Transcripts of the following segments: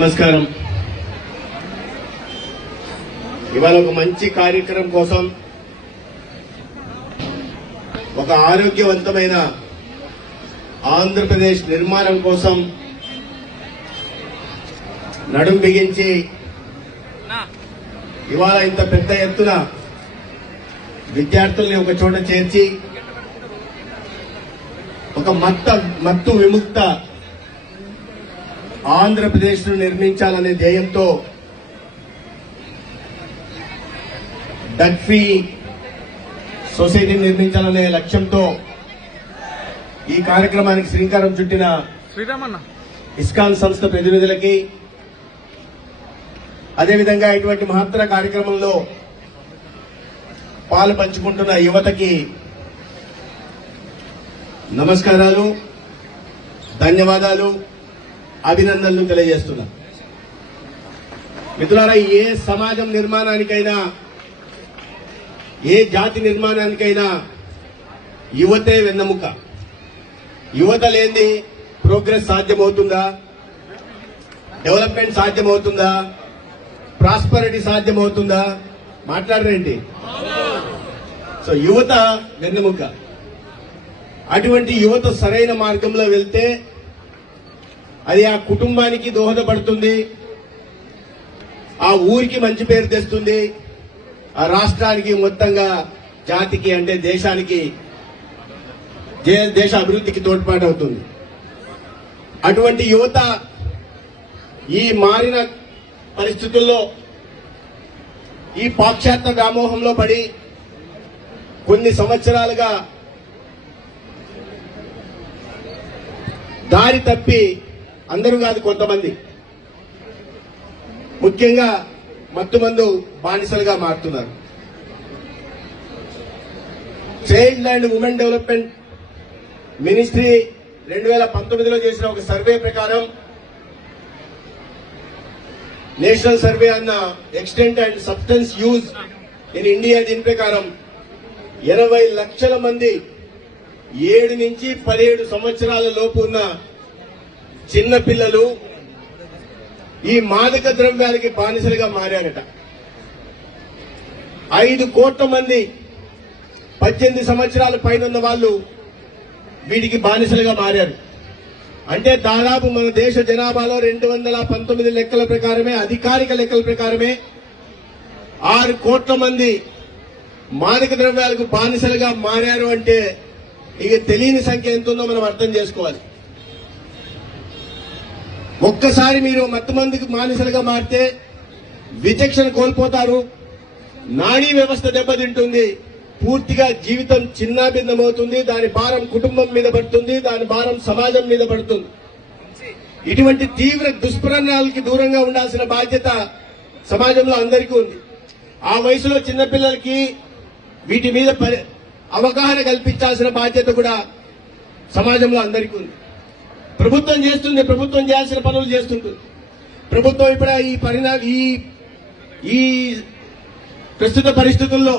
నమస్కారం. ఇవాళ ఒక మంచి కార్యక్రమం కోసం, ఒక ఆరోగ్యవంతమైన ఆంధ్రప్రదేశ్ నిర్మాణం కోసం నడుం బిగించి ఇవాళ ఇంత పెద్ద ఎత్తున విద్యార్థుల్ని ఒక చోట చేర్చి ఒక మత్తు విముక్త ఆంధ్రప్రదేశ్ ను నిర్మించాలనే ధ్యేయంతో డ్రగ్ ఫ్రీ సొసైటీని నిర్మించాలనే లక్ష్యంతో ఈ కార్యక్రమానికి శ్రీకారం చుట్టిన ఇస్కాన్ సంస్థ ప్రతినిధులకి, అదేవిధంగా ఇటువంటి మహత్తర కార్యక్రమంలో పాలు పంచుకుంటున్న యువతకి నమస్కారాలు, ధన్యవాదాలు, అభినందనలు తెలియజేస్తున్నా. మిత్రులారా, ఏ సమాజం నిర్మాణానికైనా, ఏ జాతి నిర్మాణానికైనా యువతే వెన్నెముక. యువత లేని ప్రోగ్రెస్ సాధ్యమవుతుందా? డెవలప్మెంట్ సాధ్యమవుతుందా? ప్రాస్పరిటీ సాధ్యమవుతుందా? మాట్లాడరేంటి? సో యువత వెన్నెముక. అటువంటి యువత సరైన మార్గంలో వెళ్తే అది ఆ కుటుంబానికి దోహదపడుతుంది, ఆ ఊరికి మంచి పేరు తెస్తుంది, ఆ రాష్ట్రానికి, మొత్తంగా జాతికి, అంటే దేశానికి, దేశ అభివృద్ధికి తోడ్పాటు అవుతుంది. అటువంటి యువత ఈ మారిన పరిస్థితుల్లో, ఈ పాశ్చాత్య వ్యామోహంలో పడి కొన్ని సంవత్సరాలుగా దారి తప్పి, అందరూ కాదు కొంతమంది, ముఖ్యంగా మత్తుమందు బానిసలుగా మారుతున్నారు. Child and women development ministry 2019లో చేసిన ఒక సర్వే ప్రకారం, నేషనల్ సర్వే అన్న extent and substance use in India, దీని ప్రకారం 80 లక్షల మంది 7 నుంచి 17 సంవత్సరాల లోపు ఉన్న చిన్న పిల్లలు ఈ మాదక ద్రవ్యాలకి బానిసలుగా మారారట. 5 కోట్ల మంది 18 సంవత్సరాల పైన ఉన్న వాళ్ళు వీటికి బానిసలుగా మారారు. అంటే దాదాపు మన దేశ జనాభాలో 219 లెక్కల ప్రకారమే, అధికారిక లెక్కల ప్రకారమే 6 కోట్ల మంది మాదక ద్రవ్యాలకు బానిసలుగా మారారు. అంటే ఇక తెలియని సంఖ్య ఎంత ఉందో మనం అర్థం చేసుకోవాలి. ఒక్కసారి మీరు మత్తుమందుకు బానిసలుగా మారితే విచక్షణ కోల్పోతారు, నాడీ వ్యవస్థ దెబ్బతింటుంది, పూర్తిగా జీవితం చిన్నాభిన్నమవుతుంది, దాని భారం కుటుంబం మీద పడుతుంది, దాని భారం సమాజం మీద పడుతుంది. ఇటువంటి తీవ్ర దుష్పరిణామాలకి దూరంగా ఉండాల్సిన బాధ్యత సమాజంలో అందరికీ ఉంది. ఆ వయసులో చిన్నపిల్లలకి వీటి మీద అవగాహన కల్పించాల్సిన బాధ్యత కూడా సమాజంలో అందరికీ ఉంది. ప్రభుత్వం చేస్తుంది, ప్రభుత్వం చేయాల్సిన పనులు చేస్తుంటుంది. ప్రభుత్వం ఇప్పుడు ఈ ప్రస్తుత పరిస్థితుల్లో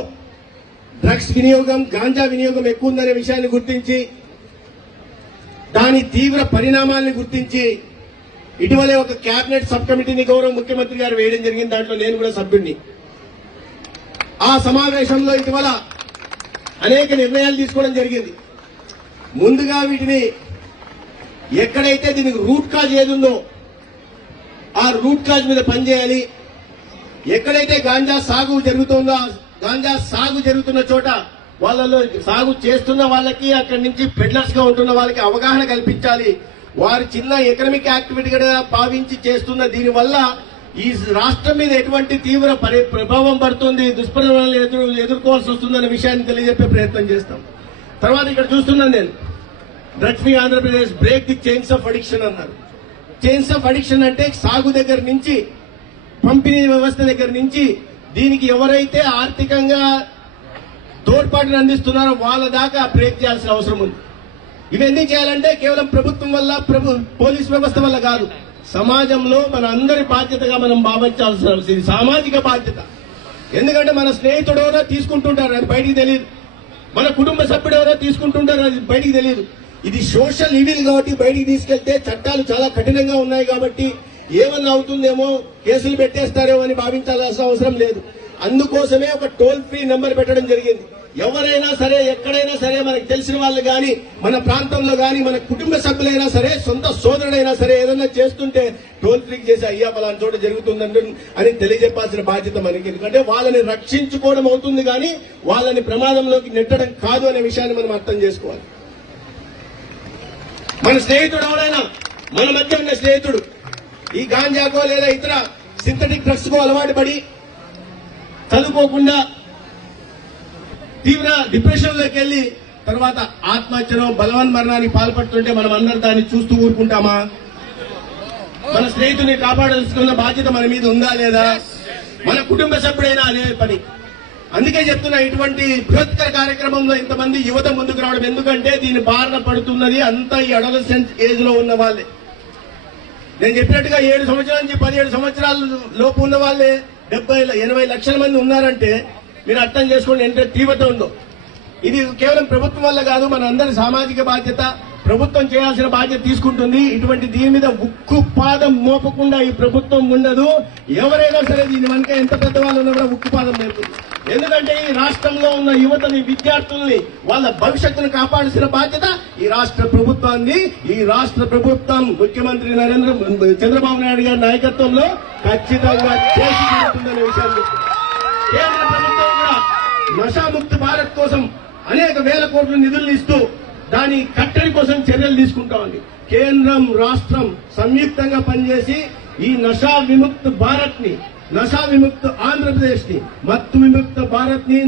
డ్రగ్స్ వినియోగం, గాంజా వినియోగం ఎక్కువ ఉందనే విషయాన్ని గుర్తించి, దాని తీవ్ర పరిణామాలను గుర్తించి, ఇటీవలే ఒక కేబినెట్ సబ్ కమిటీని గౌరవ ముఖ్యమంత్రి గారు వేయడం జరిగింది. దాంట్లో నేను కూడా సభ్యుడిని. ఆ సమావేశంలో ఇటీవల అనేక నిర్ణయాలు తీసుకోవడం జరిగింది. ముందుగా వీటిని ఎక్కడైతే దీనికి రూట్ కాజ్ ఏదుందో ఆ రూట్ కాజ్ మీద పనిచేయాలి. ఎక్కడైతే గాంజా సాగు జరుగుతుందో, గాంజా సాగు జరుగుతున్న చోట వాళ్ళలో సాగు చేస్తున్న వాళ్ళకి, అక్కడి నుంచి పెడ్లర్స్ గా ఉంటున్న వాళ్ళకి అవగాహన కల్పించాలి. వారు చిన్న ఎకనామిక్ యాక్టివిటీగా భావించి చేస్తున్న దీనివల్ల ఈ రాష్ట్రం మీద ఎటువంటి తీవ్ర ప్రభావం పడుతుంది, దుష్పరిణామాలు ఎదుర్కోవాల్సి వస్తుందనే విషయాన్ని తెలియజెప్పే ప్రయత్నం చేస్తాం. తర్వాత ఇక్కడ చూస్తున్నాను నేను, drug free Andhra Pradesh break the chains of addiction అన్నారు. చైన్స్ ఆఫ్ అడిక్షన్ అంటే సాగు దగ్గర నుంచి, పంపిణీ వ్యవస్థ దగ్గర నుంచి, దీనికి ఎవరైతే ఆర్థికంగా తోడ్పాటును అందిస్తున్నారో వాళ్ళ దాకా బ్రేక్ చేయాల్సిన అవసరం ఉంది. ఇవన్నీ చేయాలంటే కేవలం ప్రభుత్వం వల్ల, పోలీస్ వ్యవస్థ వల్ల కాదు, సమాజంలో మన అందరి బాధ్యతగా మనం భావించాల్సిన సామాజిక బాధ్యత. ఎందుకంటే మన స్నేహితుడు ఎవరో తీసుకుంటుంటారు, అది బయటికి తెలియదు. మన కుటుంబ సభ్యుడు ఎవరో తీసుకుంటుంటారు, అది బయటికి తెలియదు. ఇది సోషల్ ఈవిల్ కాబట్టి బయటికి తీసుకెళ్తే చట్టాలు చాలా కఠినంగా ఉన్నాయి కాబట్టి ఏమన్నా అవుతుందేమో, కేసులు పెట్టేస్తారేమో అని భావించాల్సిన అవసరం లేదు. అందుకోసమే ఒక టోల్ ఫ్రీ నెంబర్ పెట్టడం జరిగింది. ఎవరైనా సరే, ఎక్కడైనా సరే, మనకు తెలిసిన వాళ్ళు గాని, మన ప్రాంతంలో గాని, మన కుటుంబ సభ్యులైనా సరే, సొంత సోదరుడైనా సరే ఏదైనా చేస్తుంటే టోల్ ఫ్రీ చేసి అయ్యా పలానా చోట జరుగుతుందంటే అని తెలియజెప్పాల్సిన బాధ్యత మనకి. ఎందుకంటే వాళ్ళని రక్షించుకోవడం అవుతుంది కానీ వాళ్ళని ప్రమాదంలోకి నెట్టడం కాదు అనే విషయాన్ని మనం అర్థం చేసుకోవాలి. మన స్నేహితుడు ఎవరైనా, మన మధ్య ఉన్న స్నేహితుడు ఈ గాంజాకో లేదా ఇతర సింథటిక్ డ్రగ్స్ కు అలవాటు పడి చదువుకోకుండా తీవ్ర డిప్రెషన్ లోకి వెళ్లి తర్వాత ఆత్మహత్యలో బలవన్ మరణానికి పాల్పడుతుంటే మనం అందరం దాన్ని చూస్తూ ఊరుకుంటామా? మన స్నేహితుని కాపాడాల్సిన బాధ్యత మన మీద ఉందా లేదా? మన కుటుంబ సభ్యుడైనా అనే పని. అందుకే చెప్తున్నా, ఇటువంటి బృహత్కర కార్యక్రమంలో ఇంతమంది యువత ముందుకు రావడం. ఎందుకంటే దీని బారిన పడుతున్నది అంతా ఈ అడోలసెంట్ ఏజ్ లో ఉన్న వాళ్ళే. నేను చెప్పినట్టుగా 7 సంవత్సరాల నుంచి 17 సంవత్సరాల లోపు ఉన్న వాళ్ళే 70-80 లక్షల మంది ఉన్నారంటే మీరు అర్థం చేసుకోండి ఎంత తీవ్రత ఉందో. ఇది కేవలం ప్రభుత్వం వల్ల కాదు, మన అందరి సామాజిక బాధ్యత. ప్రభుత్వం చేయాల్సిన బాధ్యత తీసుకుంటుంది. ఇటువంటి దీని మీద ఉక్కు పాదం మోపకుండా ఈ ప్రభుత్వం ఉండదు. ఎవరైనా సరే దీని వెనక ఎంత పెద్దవాళ్ళు ఉన్నా కూడా ఉక్కు పాదం నేర్పుతుంది. ఎందుకంటే ఈ రాష్ట్రంలో ఉన్న యువతని, విద్యార్థుల్ని, వాళ్ళ భవిష్యత్తును కాపాడాల్సిన బాధ్యత ఈ రాష్ట్ర ప్రభుత్వాన్ని. ఈ రాష్ట్ర ప్రభుత్వం ముఖ్యమంత్రి చంద్రబాబు నాయుడు గారి నాయకత్వంలో ఖచ్చితంగా చేసి తీరుతుందనే విషయాన్ని చెప్తున్నారు. కేంద్ర ప్రభుత్వం కూడా నషాముక్త భారత్ కోసం అనేక వేల కోట్ల నిధులు ఇస్తూ దాని కట్టడి కోసం చర్యలు తీసుకుంటా ఉంది. కేంద్రం, రాష్ట్రం సంయుక్తంగా పనిచేసి ఈ నషా విముక్త భారత్ ని, నషా విముక్త ఆంధ్రప్రదేశ్ ని, మత్తు విముక్త భారత్ ని